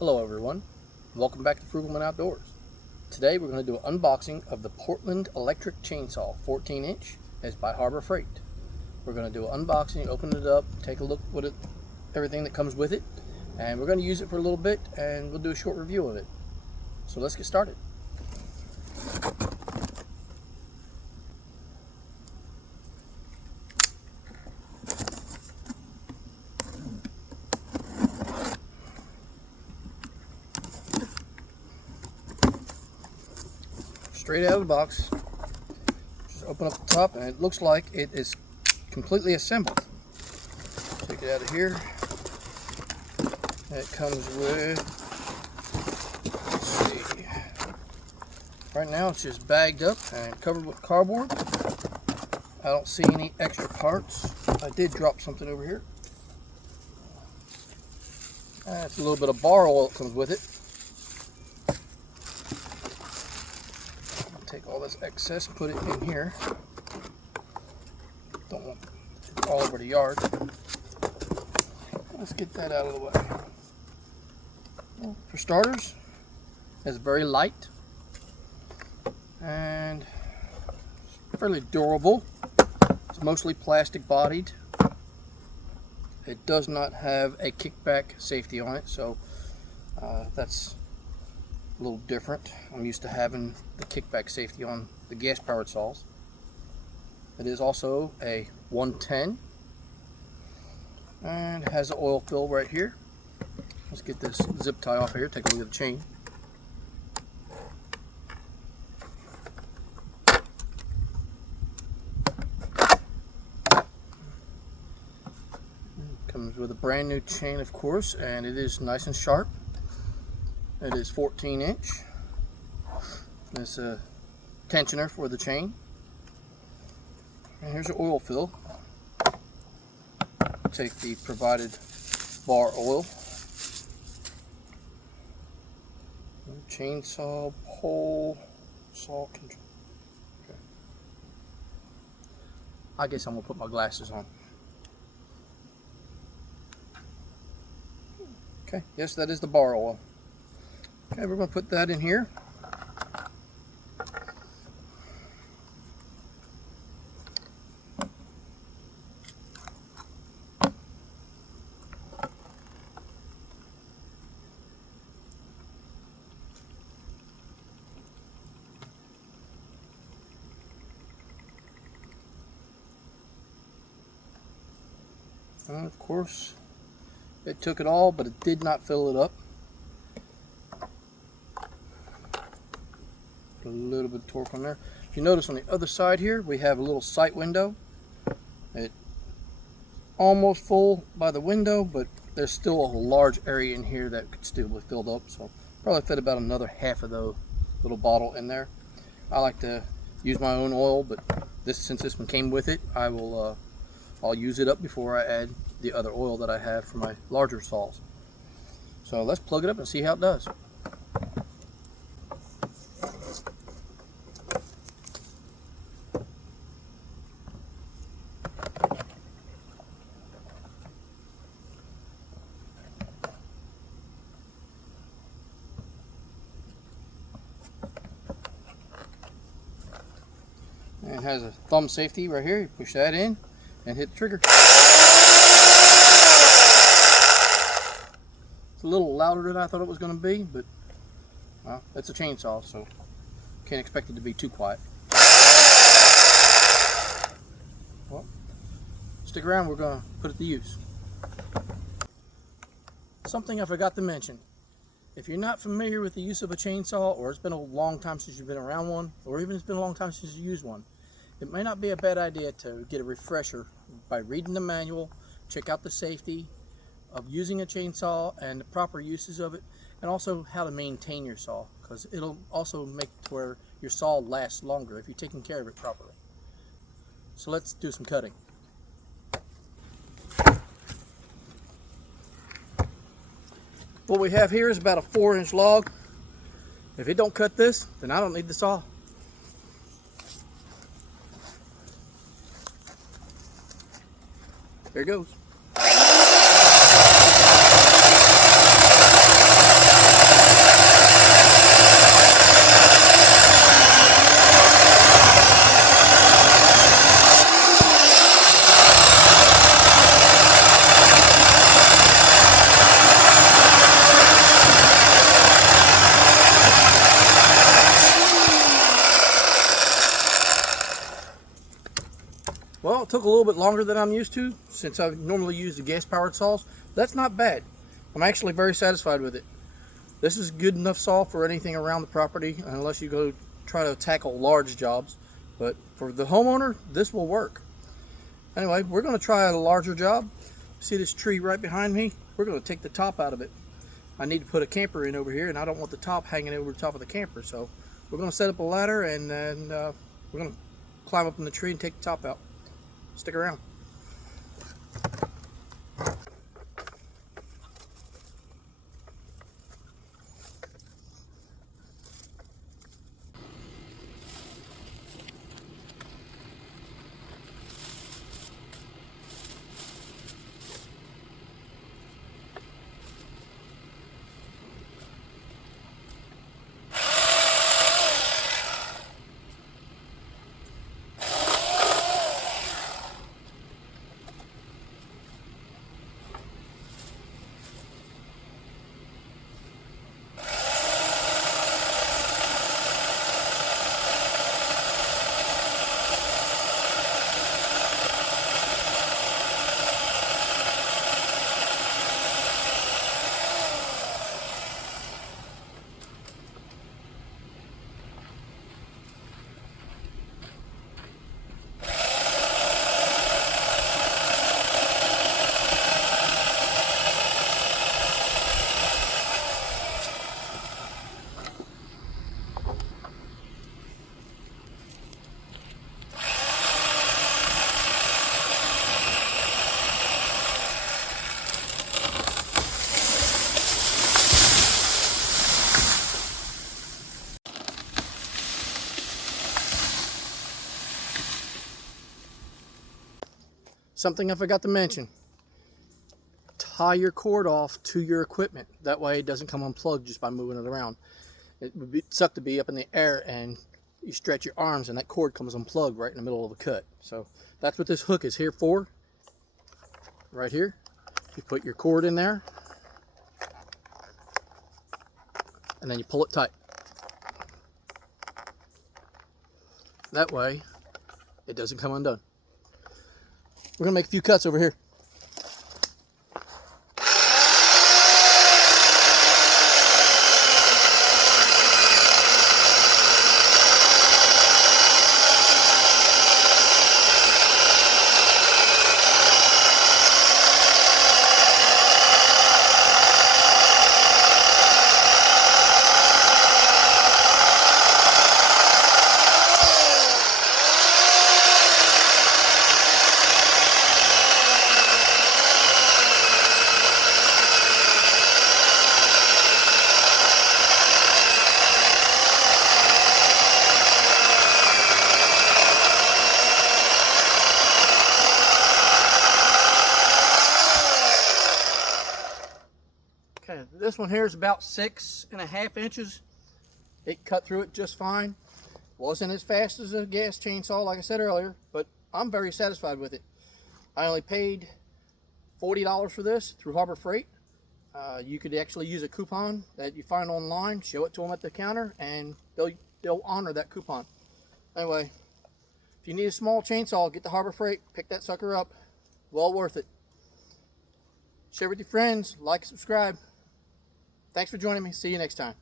Hello everyone, welcome back to Frugalman Outdoors. Today we're going to do an unboxing of the Portland Electric Chainsaw 14-inch. It's by Harbor Freight. We're going to do an unboxing, open it up, take a look at everything that comes with it, and we're going to use it for a little bit and we'll do a short review of it. So let's get started. Straight out of the box, just open up the top and it looks like it is completely assembled. Take it out of here. It comes with, let's see, right now it's just bagged up and covered with cardboard. I don't see any extra parts. I did drop something over here. That's a little bit of bar oil that comes with it. Take all this excess, put it in here. Don't want it all over the yard. Let's get that out of the way. Well, for starters, it's very light and fairly durable. It's mostly plastic bodied. It does not have a kickback safety on it, so that's a little different. I'm used to having the kickback safety on the gas powered saws. It is also a 110 and has an oil fill right here. Let's get this zip tie off here, take a look at the chain. Comes with a brand new chain, of course, and it is nice and sharp. It is 14-inch. There's a tensioner for the chain. And here's your oil fill. Take the provided bar oil. Chainsaw pole saw control. Okay. I guess I'm gonna put my glasses on. Okay, yes, that is the bar oil. Okay, we're going to put that in here. And of course, it took it all, but it did not fill it up. A little bit of torque on there. If you notice on the other side here, we have a little sight window. It's almost full by the window, but there's still a large area in here that could still be filled up. So probably fit about another half of the little bottle in there. I like to use my own oil, but since this one came with it, I'll use it up before I add the other oil that I have for my larger saws. So let's plug it up and see how it does. And it has a thumb safety right here. You push that in and hit the trigger. It's a little louder than I thought it was going to be, but well, it's a chainsaw, so can't expect it to be too quiet. Well, stick around, we're going to put it to use. Something I forgot to mention. If you're not familiar with the use of a chainsaw, or it's been a long time since you've been around one, or even it's been a long time since you used one, it may not be a bad idea to get a refresher by reading the manual, check out the safety of using a chainsaw and the proper uses of it, and also how to maintain your saw, because it'll also make it where your saw lasts longer if you're taking care of it properly. So let's do some cutting. What we have here is about a 4-inch log. If it don't cut this, then I don't need the saw. There it goes. took a little bit longer than I'm used to, since I normally use the gas-powered saws. That's not bad. I'm actually very satisfied with it. This is good enough saw for anything around the property, unless you go try to tackle large jobs. But for the homeowner, this will work. Anyway, we're going to try a larger job. See this tree right behind me? We're going to take the top out of it. I need to put a camper in over here, and I don't want the top hanging over the top of the camper. So we're going to set up a ladder, and then we're going to climb up in the tree and take the top out. Stick around. Something I forgot to mention. Tie your cord off to your equipment. That way it doesn't come unplugged just by moving it around. It would suck to be up in the air and you stretch your arms and that cord comes unplugged right in the middle of the cut. So that's what this hook is here for. Right here. You put your cord in there and then you pull it tight. That way it doesn't come undone. We're going to make a few cuts over here. Okay, this one here is about 6.5 inches. It cut through it just fine. Wasn't as fast as a gas chainsaw, like I said earlier, but I'm very satisfied with it. I only paid $40 for this through Harbor Freight. You could actually use a coupon that you find online, show it to them at the counter, and they'll honor that coupon. Anyway, if you need a small chainsaw, get the Harbor Freight, pick that sucker up. Well worth it. Share with your friends, like, subscribe. Thanks for joining me. See you next time.